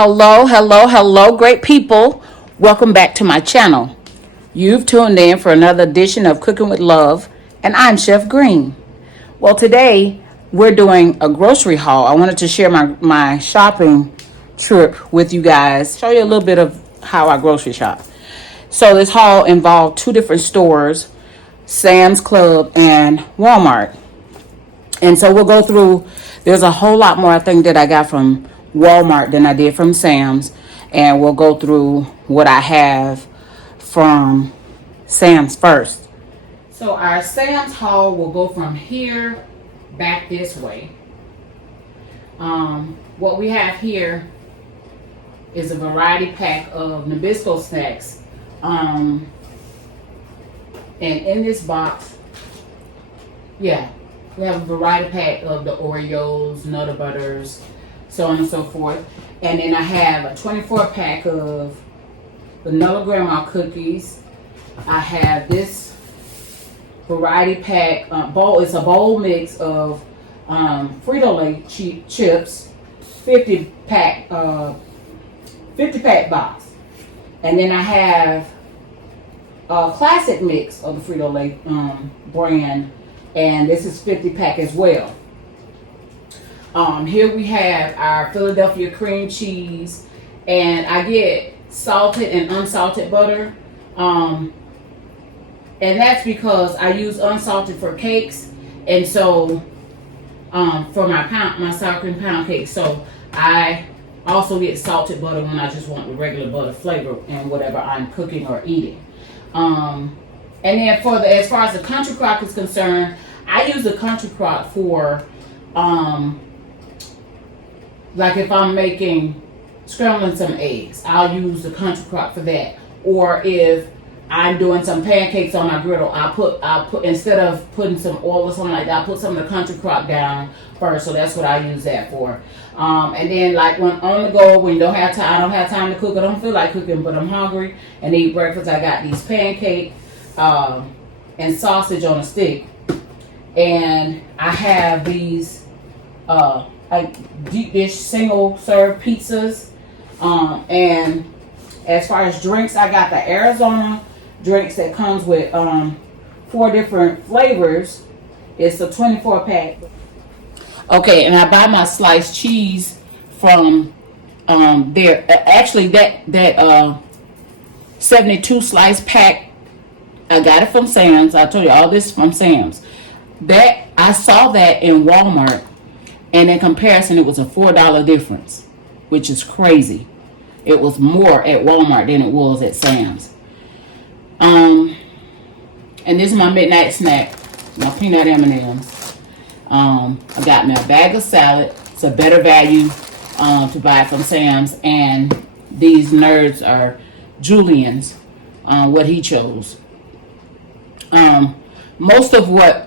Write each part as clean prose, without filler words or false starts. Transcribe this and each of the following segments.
Hello, great people. Welcome back to my channel. You've tuned in for another edition of Cooking with Love, and I'm Chef Green. Well, today we're doing a grocery haul. I wanted to share my shopping trip with you guys, show you a little bit of how I grocery shop. So this haul involved two different stores, Sam's Club and Walmart. And so we'll go through, there's a whole lot more I think that I got from Walmart than I did from Sam's. And we'll go through what I have from Sam's first. So our Sam's haul will go from here back this way. What we have here is a variety pack of Nabisco snacks. And in this box, we have a variety pack of the Oreos, Nutter Butters, so on and so forth. And then I have a 24 pack of vanilla grandma cookies. I have this variety pack bowl. It's a bowl mix of Frito-Lay chips, 50 pack box. And then I have a classic mix of the Frito-Lay brand, and this is 50 pack as well. Here we have our Philadelphia cream cheese, and I get salted and unsalted butter, and that's because I use unsalted for cakes, and so for my sour cream pound cake. So I also get salted butter when I just want the regular butter flavor in whatever I'm cooking or eating. And then as far as the country crock is concerned, I use the country crock for like if I'm scrambling some eggs, I'll use the country crock for that. Or if I'm doing some pancakes on my griddle, I'll put instead of putting some oil or something like that, I'll put some of the country crock down first. So that's what I use that for. And then like when on the go, when you don't have time, I don't have time to cook, I don't feel like cooking, but I'm hungry and eat breakfast, I got these pancake and sausage on a stick. And I have these like deep dish single serve pizzas. And as far as drinks, I got the Arizona drinks that comes with 4 different flavors. It's a 24 pack. Okay, and I buy my sliced cheese from there. Actually, that 72 slice pack, I got it from Sam's. I told you all this from Sam's. That I saw that in Walmart, and in comparison, it was a $4 difference, which is crazy. It was more at Walmart than it was at Sam's. And this is my midnight snack, my peanut M&Ms. I got me a bag of salad. It's a better value to buy from Sam's, and these nerds are Julian's, what he chose. Most of what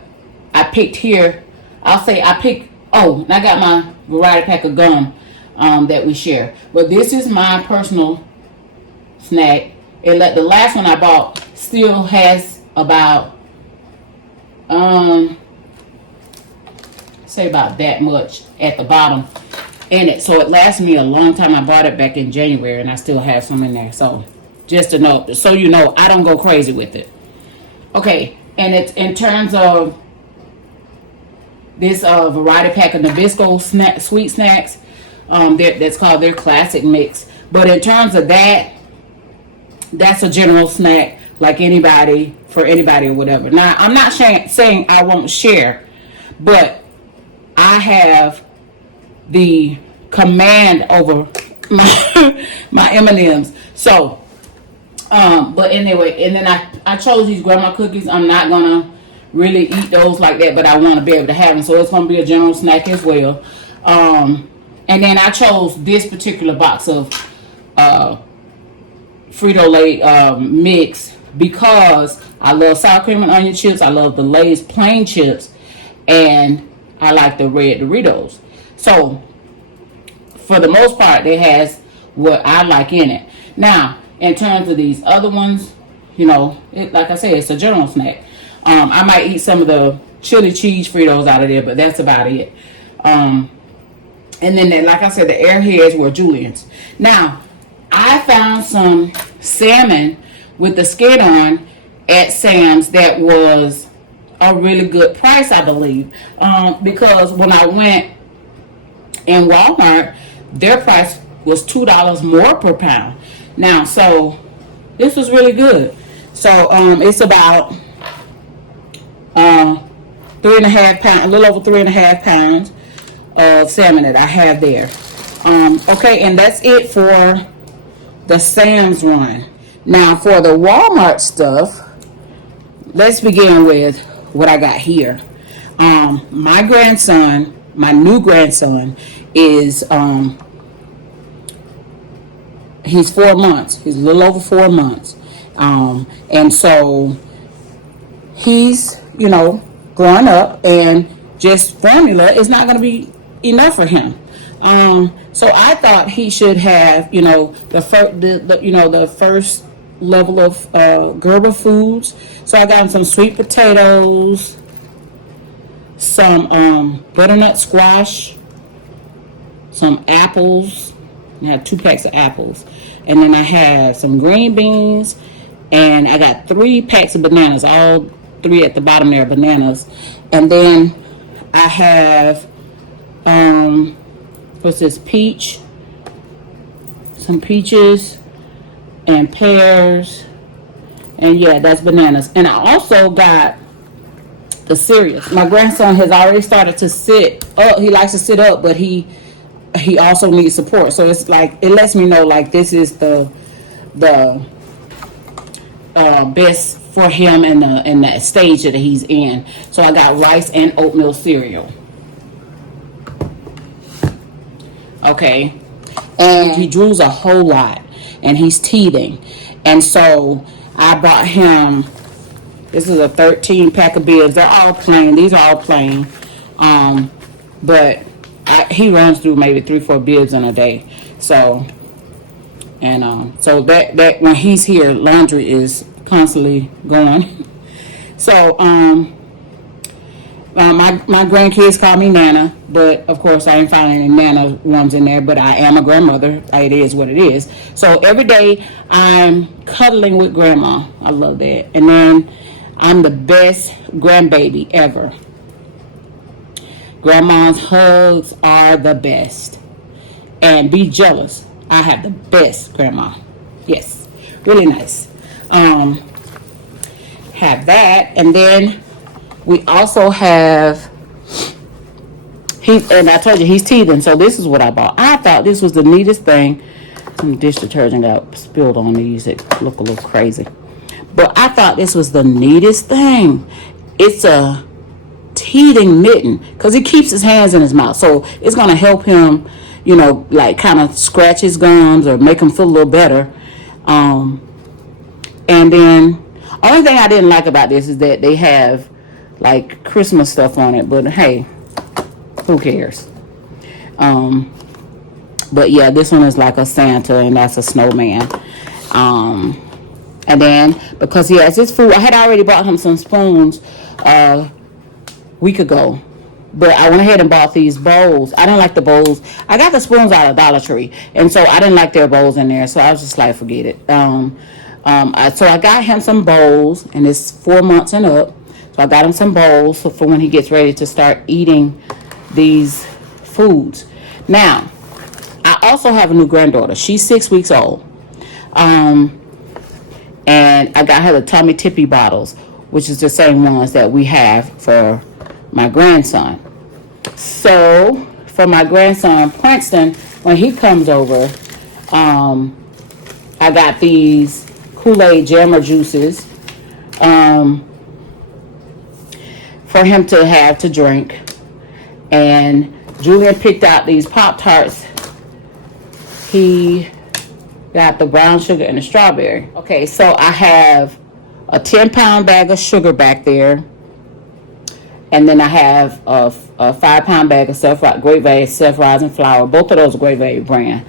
I picked here, I'll say I picked, and I got my variety pack of gum that we share. But this is my personal snack. The last one I bought still has about, say about that much at the bottom in it. So it lasts me a long time. I bought it back in January and I still have some in there. So just to know, so you know, I don't go crazy with it. Okay, and it's in terms of this variety pack of Nabisco sweet snacks, that's called their classic mix. But in terms of that, that's a general snack like anybody, for anybody or whatever. Now, I'm not saying I won't share, but I have the command over my M&Ms. So, but anyway, and then I chose these grandma cookies. I'm not gonna really eat those like that, but I want to be able to have them, so it's going to be a general snack as well. And then I chose this particular box of Frito-Lay mix because I love sour cream and onion chips, I love the Lay's plain chips, and I like the red Doritos. So for the most part, it has what I like in it. Now, in terms of these other ones, you know, like I said, it's a general snack. I might eat some of the chili cheese Fritos out of there, but that's about it. And then, like I said, the airheads were Julian's. Now, I found some salmon with the skin on at Sam's that was a really good price, I believe. Because when I went in Walmart, their price was $2 more per pound. Now, so this was really good. So it's about 3.5 pounds, a little over 3.5 pounds of salmon that I have there. Okay, and that's it for the Sam's run. Now for the Walmart stuff, let's begin with what I got here. My grandson, my new grandson, is he's 4 months. He's a little over 4 months, and so he's growing up, and just formula is not going to be enough for him. So I thought he should have, the first level of Gerber foods. So I got him some sweet potatoes, some butternut squash, some apples. I have 2 packs of apples, and then I have some green beans, and I got 3 packs of bananas. All 3 at the bottom there are bananas, and then I have what's this, peach, some peaches and pears, and yeah, that's bananas. And I also got the cereals. My grandson has already started to sit up. He likes to sit up, but he also needs support. So it's like, it lets me know like this is the best for him in that stage that he's in. So I got rice and oatmeal cereal. Okay, and he drools a whole lot, and he's teething, and so I bought him. This is a 13 pack of bibs. They're all plain. These are all plain, but he runs through maybe 3-4 bibs in a day. So, and so that when he's here, laundry is constantly going. So my grandkids call me Nana, but of course I ain't finding any Nana ones in there, but I am a grandmother. It is what it is. So every day I'm cuddling with grandma. I love that. And then I'm the best grandbaby ever. Grandma's hugs are the best. And be jealous. I have the best grandma. Yes, really nice. Have that, and then we also have, and I told you he's teething, so this is what I bought. I thought this was the neatest thing. Some dish detergent got spilled on these. It look a little crazy, but I thought this was the neatest thing. It's a teething mitten, because he keeps his hands in his mouth, so it's going to help him, like kind of scratch his gums or make him feel a little better. And then only thing I didn't like about this is that they have like Christmas stuff on it, but hey, who cares? But yeah, this one is like a Santa, and that's a snowman. And then because he has his food, I had already bought him some spoons a week ago, but I went ahead and bought these bowls. I didn't like the bowls. I got the spoons out of Dollar Tree, and so I didn't like their bowls in there, so I was just like, forget it. So I got him some bowls, and it's 4 months and up. So I got him some bowls for when he gets ready to start eating these foods. Now, I also have a new granddaughter. She's 6 weeks old. And I got her the Tummy Tippy bottles, which is the same ones that we have for my grandson. So for my grandson Princeton, when he comes over, I got these Kool-Aid jammer juices for him to have to drink. And Julian picked out these Pop-Tarts. He got the brown sugar and the strawberry. Okay, so I have a 10-pound bag of sugar back there. And then I have a 5-pound bag of Great Value self-rising flour. Both of those are Great Value brand.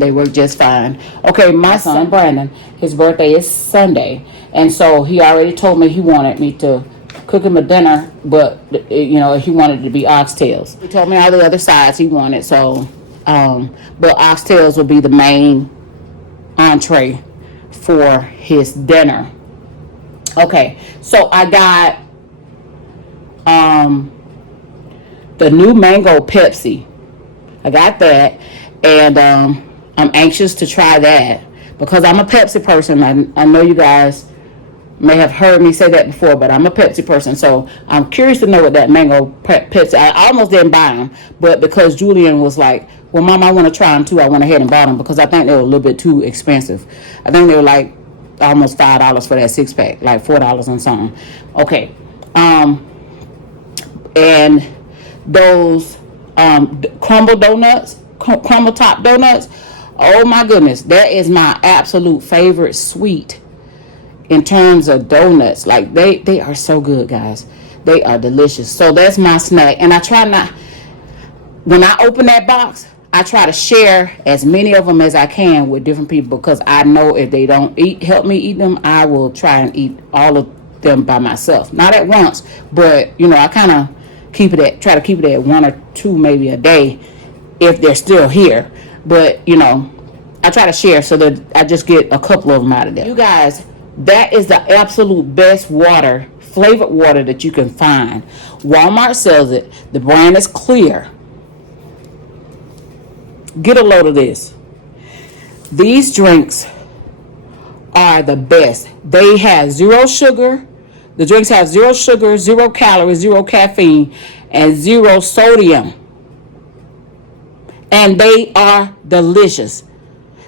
They work just fine. Okay, my son Brandon, his birthday is Sunday, and so he already told me he wanted me to cook him a dinner, but you know, he wanted it to be oxtails. He told me all the other sides he wanted, so but oxtails will be the main entree for his dinner. Okay, so I got the new mango Pepsi. I got that, and I'm anxious to try that because I'm a Pepsi person. I know you guys may have heard me say that before, but I'm a Pepsi person, so I'm curious to know what that mango Pepsi. I almost didn't buy them, but because Julian was like, well, Mom, I want to try them too, I went ahead and bought them because I think they were a little bit too expensive. I think they were like almost $5 for that 6-pack, like $4 and something. Okay, and those crumble donuts, crumble top donuts, oh my goodness, that is my absolute favorite sweet in terms of donuts. Like they are so good, guys. They are delicious. So that's my snack, and I try not, when I open that box, I try to share as many of them as I can with different people, because I know if they don't help me eat them, I will try and eat all of them by myself. Not at once, but you know, I kind of try to keep it at 1 or 2 maybe a day if they're still here. But you know, I try to share so that I just get a couple of them out of there. You guys, that is the absolute best water, flavored water that you can find. Walmart sells it. The brand is Clear. Get a load of this. These drinks are the best. They have 0 sugar. The drinks have 0 sugar, 0 calories, 0 caffeine, and 0 sodium. And they are delicious.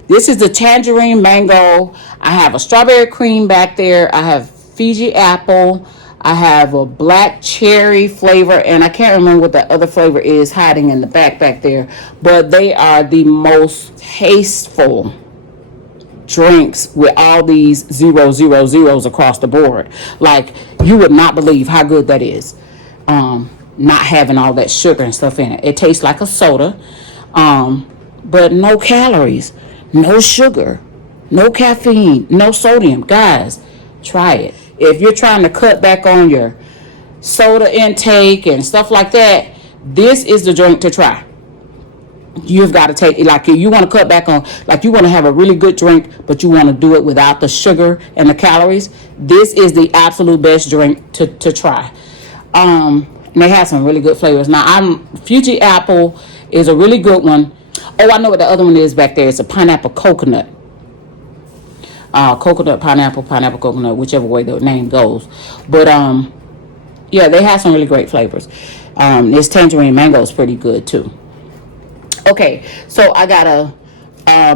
This is the tangerine mango. I have a strawberry cream back there. I have Fiji apple. I have a black cherry flavor, and I can't remember what the other flavor is hiding in the back there. But they are the most tasteful drinks with all these 0 across the board. Like, you would not believe how good that is. Not having all that sugar and stuff in it. It tastes like a soda, but no calories, no sugar, no caffeine, no sodium. Guys, try it. If you're trying to cut back on your soda intake and stuff like that, this is the drink to try. You've got to take, like, you want to cut back on, like, you want to have a really good drink, but you want to do it without the sugar and the calories. This is the absolute best drink to try. And they have some really good flavors. Now, Fuji apple is a really good one. Oh, I know what the other one is back there. It's a pineapple coconut. Coconut, pineapple, coconut, whichever way the name goes. But, yeah, they have some really great flavors. This tangerine mango is pretty good, too. Okay, so I got a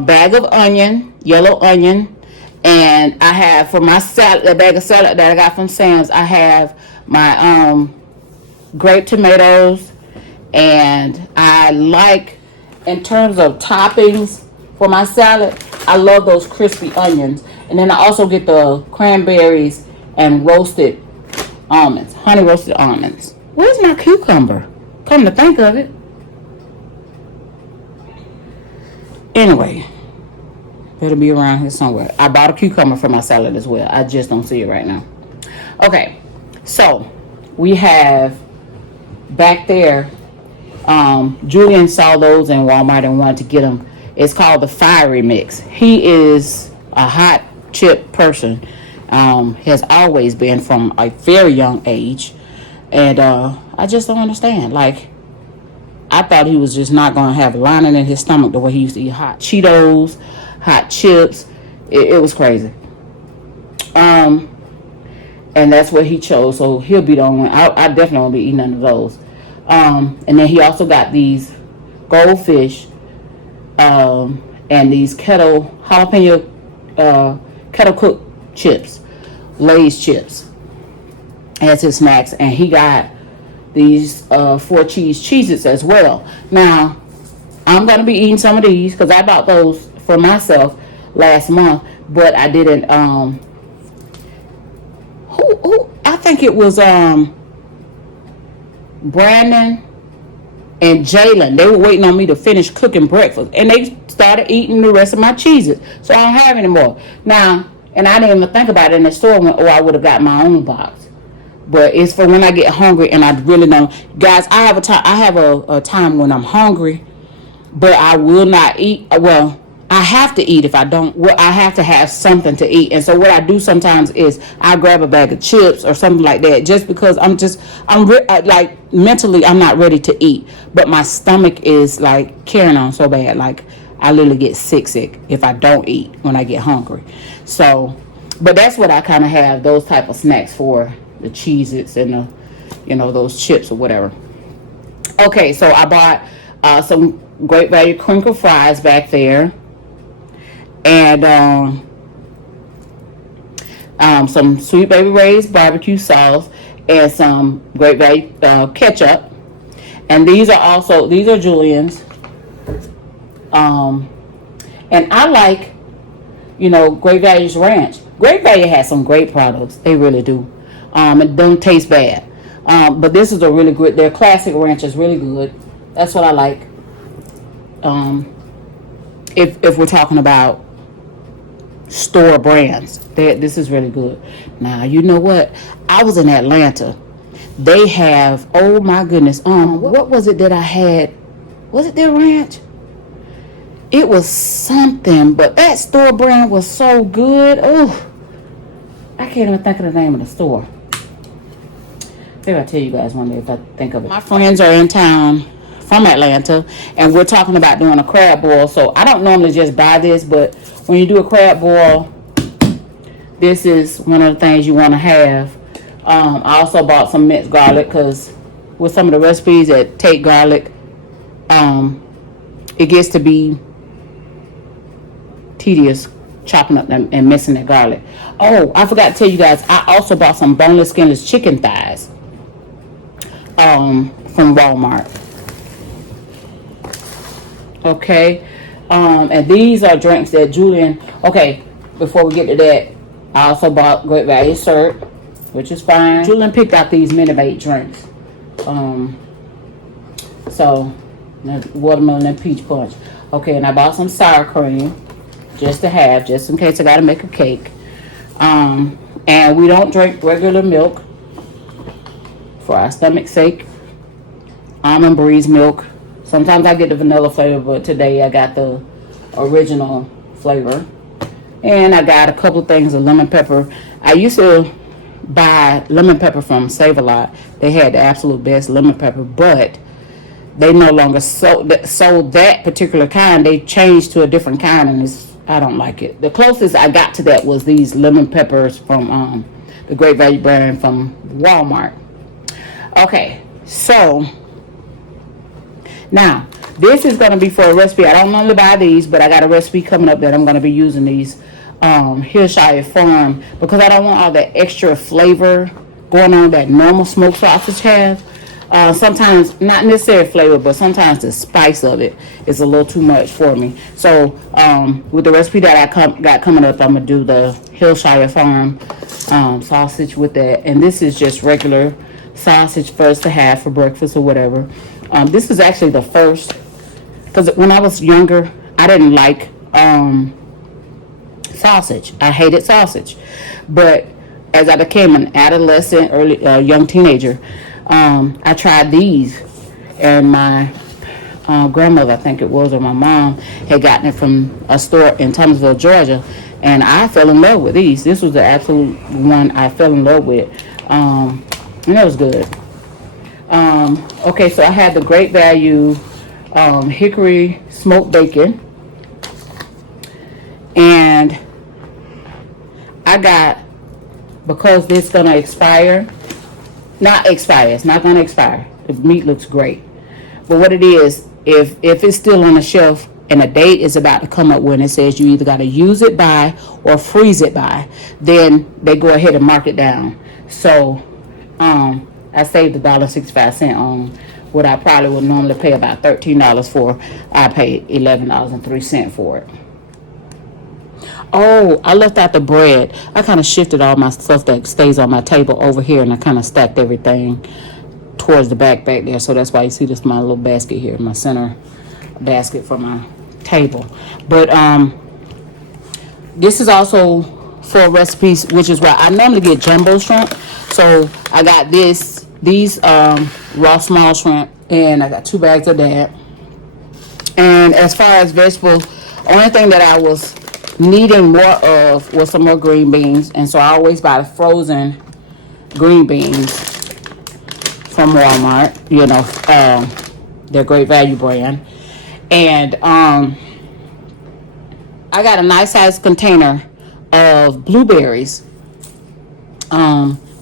bag of onion, yellow onion, and I have, for my salad, the bag of salad that I got from Sam's, I have my grape tomatoes, and I like, in terms of toppings for my salad, I love those crispy onions. And then I also get the cranberries and roasted almonds, honey roasted almonds. Where's my cucumber? Come to think of it. Anyway, better be around here somewhere. I bought a cucumber for my salad as well. I just don't see it right now. Okay, so we have back there, Julian saw those in Walmart and wanted to get them. It's called the Fiery Mix. He is a hot chip person. Has always been from a very young age. And I just don't understand. Like, I thought he was just not going to have a lining in his stomach the way he used to eat hot Cheetos, hot chips. It was crazy. And that's what he chose. So he'll be the only one. I definitely won't be eating none of those. And then he also got these goldfish and these jalapeno kettle cooked chips, Lay's chips, as his snacks. And he got these 4 cheese Cheez-Its as well. Now, I'm going to be eating some of these because I bought those for myself last month, but I didn't, I think it was Brandon and Jalen. They were waiting on me to finish cooking breakfast, and they started eating the rest of my Cheez-Its, so I don't have any more. Now, and I didn't even think about it in the store when, I would have got my own box. but it's for when I get hungry and I really don't. Guys, I have a time when I'm hungry, but I will not eat. Well, I have to eat. If I don't, well, I have to have something to eat. And so what I do sometimes is I grab a bag of chips or something like that, just because like mentally I'm not ready to eat, but my stomach is like carrying on so bad. Like I literally get sick if I don't eat when I get hungry. So, but that's what I kind of have those type of snacks for, the Cheez-Its and those chips or whatever. Okay, so I bought some Great Value crinkle fries back there, and some Sweet Baby Ray's barbecue sauce, and some Great Value ketchup. And these are Julian's. And I like, Great Value's ranch. Great Value has some great products. They really do. It don't taste bad. But this is a really good. Their classic ranch is really good. That's what I like. If we're talking about store brands, this is really good. Now, you know what? I was in Atlanta. They have, oh my goodness, what was it that I had? Was it their ranch? It was something, but that store brand was so good. Oh, I can't even think of the name of the store. Maybe I'll tell you guys one day if I think of it. My friends are in town from Atlanta, and we're talking about doing a crab boil. So I don't normally just buy this, but when you do a crab boil, this is one of the things you want to have. I also bought some minced garlic, because with some of the recipes that take garlic, it gets to be tedious chopping up and mixing that garlic. Oh, I forgot to tell you guys, I also bought some boneless, skinless chicken thighs from Walmart. Okay, and these are drinks that Julian. Okay, before we get to that, I also bought Great Value syrup, which is fine. Julian picked out these Minute drinks. So watermelon and peach punch. Okay, and I bought some sour cream just in case I gotta make a cake. And we don't drink regular milk for our stomach's sake. Almond breeze milk. Sometimes I get the vanilla flavor, but today I got the original flavor. And I got a couple things of lemon pepper. I used to buy lemon pepper from Save-A-Lot. They had the absolute best lemon pepper, but they no longer sold that particular kind. They changed to a different kind, and I don't like it. The closest I got to that was these lemon peppers from the Great Value brand from Walmart. Okay, so now this is going to be for a recipe. I don't normally buy these, but I got a recipe coming up that I'm going to be using these Hillshire Farm, because I don't want all that extra flavor going on that normal smoked sausage has. Sometimes not necessarily flavor, but sometimes the spice of it is a little too much for me. So with the recipe that I got coming up, I'm gonna do the Hillshire Farm sausage with that, and this is just regular sausage for us to have for breakfast or whatever. This is actually the first, because when I was younger, I didn't like sausage. I hated sausage, but as I became an adolescent, early young teenager, I tried these, and my grandmother, I think it was, or my mom had gotten it from a store in Thomasville, Georgia, and I fell in love with these. This was the absolute one I fell in love with, and it was good. Okay, so I had the Great Value hickory smoked bacon, and I got, because this is gonna expire. It's not going to expire. The meat looks great. But what it is, if it's still on the shelf and a date is about to come up when it says you either got to use it by or freeze it by, then they go ahead and mark it down. So I saved $1.65 on what I probably would normally pay about $13 for. I paid $11.03 for it. Oh, I left out the bread. I kind of shifted all my stuff that stays on my table over here, and I kind of stacked everything towards the back there. So that's why you see this my little basket here, my center basket for my table. But this is also for recipes, which is why I normally get jumbo shrimp. So I got these raw small shrimp, and I got 2 bags of that. And as far as vegetables, only thing that I was needing more of was some more green beans, and so I always buy the frozen green beans from Walmart. You know, their Great Value brand. And I got a nice sized container of blueberries,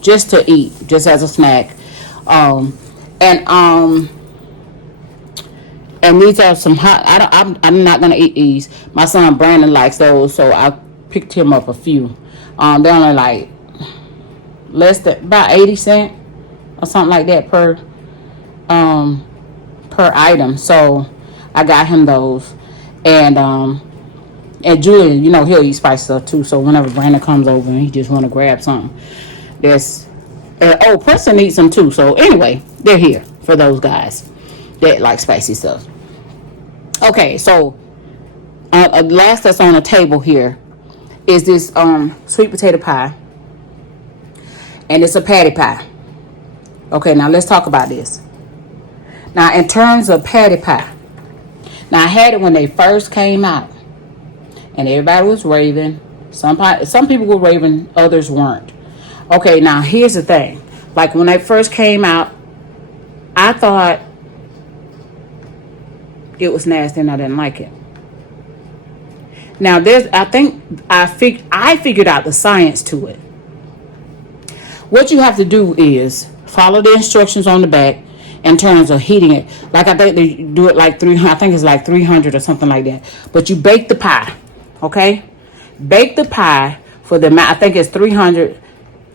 just to eat, just as a snack. And these are some hot. I'm not gonna eat these. My son Brandon likes those, so I picked him up a few. They're only like less than about 80 cents or something like that per item. So I got him those, and Julian, you know, he'll eat spicy stuff too. So whenever Brandon comes over and he just want to grab something, Preston needs some too. So anyway, they're here for those guys that like spicy stuff. Okay, so last that's on the table here is this sweet potato pie, and it's a patty pie. Okay, now let's talk about this. Now, in terms of patty pie, now I had it when they first came out, and everybody was raving. Some people were raving, others weren't. Okay, now here's the thing. Like when they first came out, I thought it was nasty and I didn't like it. Now I figured out the science to it. What you have to do is follow the instructions on the back in terms of heating it. Like I think they do it like 300. I think it's like 300 or something like that. But you bake the pie, okay? Bake the pie for the amount. I think it's 300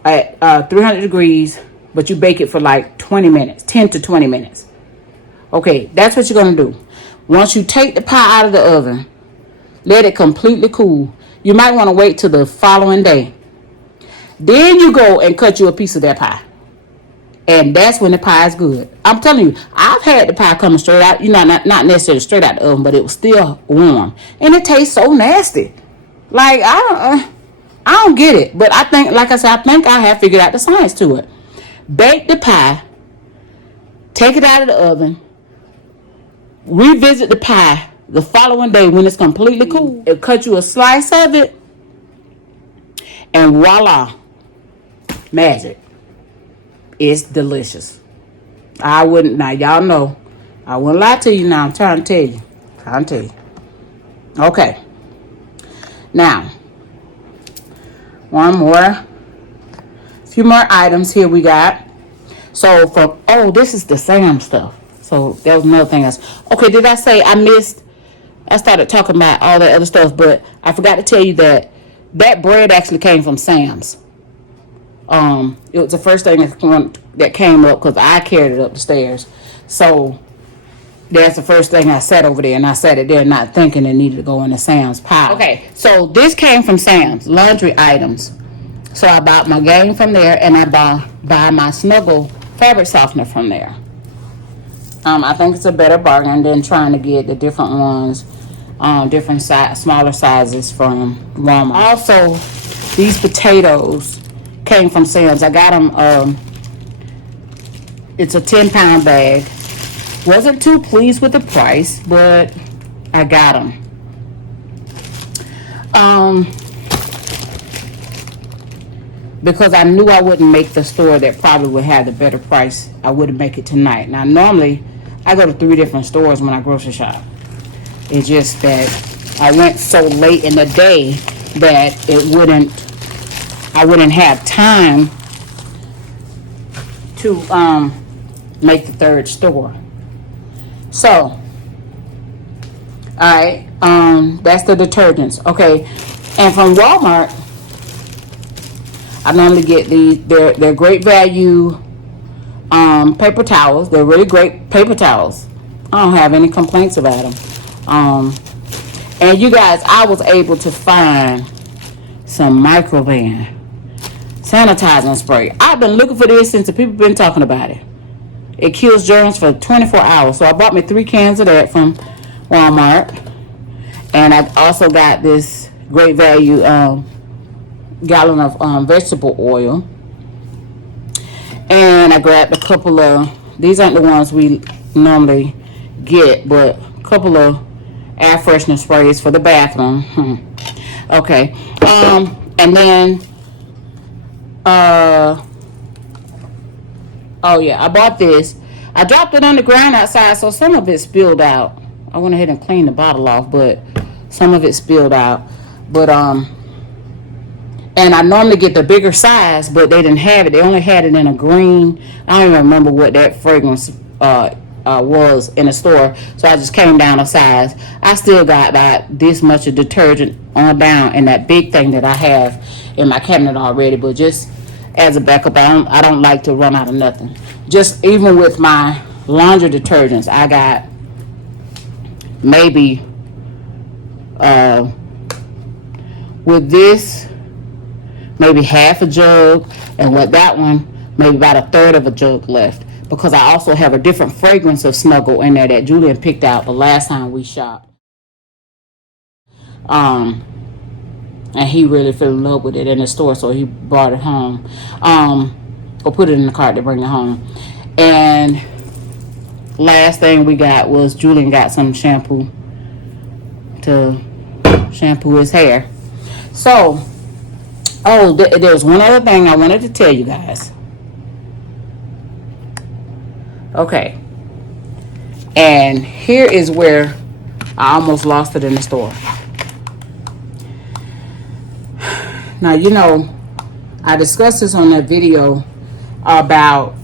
at 300 degrees. But you bake it for like 20 minutes, 10 to 20 minutes. Okay, that's what you're gonna do. Once you take the pie out of the oven, let it completely cool. You might want to wait till the following day. Then you go and cut you a piece of that pie. And that's when the pie is good. I'm telling you, I've had the pie coming straight out, you know, not necessarily straight out the oven, but it was still warm. And it tastes so nasty. Like, I don't get it. But I think, like I said, I have figured out the science to it. Bake the pie, take it out of the oven, revisit the pie the following day when it's completely cool. It'll cut you a slice of it, and voila, magic. It's delicious. Now y'all know, I wouldn't lie to you now. I'm trying to tell you. Okay. Now, a few more items here we got. So this is the Sam stuff. So that was another thing else. Okay, did I say I started talking about all that other stuff, but I forgot to tell you that bread actually came from Sam's. It was the first thing that came up because I carried it up the stairs. So that's the first thing I sat over there, and I sat it there not thinking it needed to go in the Sam's pile. Okay, so this came from Sam's, laundry items. So I bought my game from there, and I buy my Snuggle fabric softener from there. I think it's a better bargain than trying to get the different ones, different smaller sizes from Walmart. Also, these potatoes came from Sam's. I got them, it's a 10-pound bag. Wasn't too pleased with the price, but I got them. Because I knew I wouldn't make the store that probably would have the better price. I wouldn't make it tonight. Now, normally, I go to 3 different stores when I grocery shop. It's just that I went so late in the day that I wouldn't have time to make the 3rd store. So, alright, that's the detergents. Okay, and from Walmart, I normally get they're Great Value paper towels. They're really great paper towels. I don't have any complaints about them. And you guys, I was able to find some Microban sanitizing spray. I've been looking for this since the people been talking about it. It kills germs for 24 hours. So I bought me 3 cans of that from Walmart. And I also got this Great Value gallon of vegetable oil. And I grabbed a couple of, these aren't the ones we normally get, but a couple of air freshener sprays for the bathroom. Okay. And then, oh yeah, I bought this. I dropped it on the ground outside, so some of it spilled out. I went ahead and cleaned the bottle off, but some of it spilled out. But, and I normally get the bigger size, but they didn't have it. They only had it in a green. I don't even remember what that fragrance was in the store, so I just came down a size. I still got about this much of detergent on down in that big thing that I have in my cabinet already, but just as a backup, I don't like to run out of nothing. Just even with my laundry detergents, I got maybe with this maybe half a jug, and with that one maybe about a third of a jug left, because I also have a different fragrance of Snuggle in there that Julian picked out the last time we shopped. And he really fell in love with it in the store, so he brought it home, or put it in the cart to bring it home. And last thing we got was Julian got some shampoo to shampoo his hair. So, oh, there was one other thing I wanted to tell you guys. Okay. And here is where I almost lost it in the store. Now, you know, I discussed this on that video about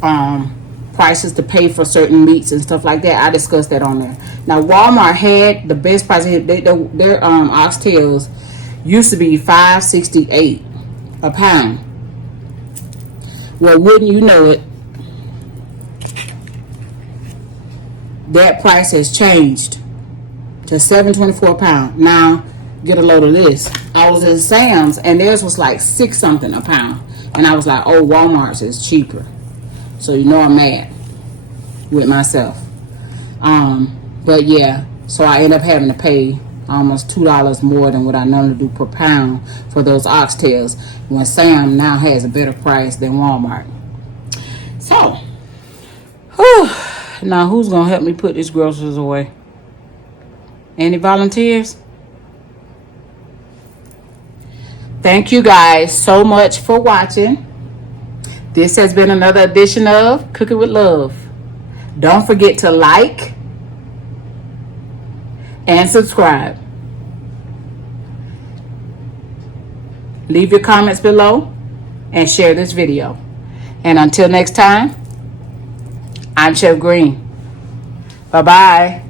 prices to pay for certain meats and stuff like that. I discussed that on there. Now, Walmart had the best price. Their oxtails used to be $5.68 a pound. Well, wouldn't you know it, that price has changed to $7.24 a pound. Now, get a load of this. I was in Sam's and theirs was like $6 something a pound, and I was like, oh, Walmart's is cheaper. So you know I'm mad with myself. But yeah, so I end up having to pay almost $2 more than what I normally do per pound for those oxtails, when Sam now has a better price than Walmart. So, now who's gonna help me put these groceries away? Any volunteers? Thank you guys so much for watching. This has been another edition of Cooking with Love. Don't forget to like and subscribe. Leave your comments below and share this video. And until next time, I'm Chef Green. Bye-bye.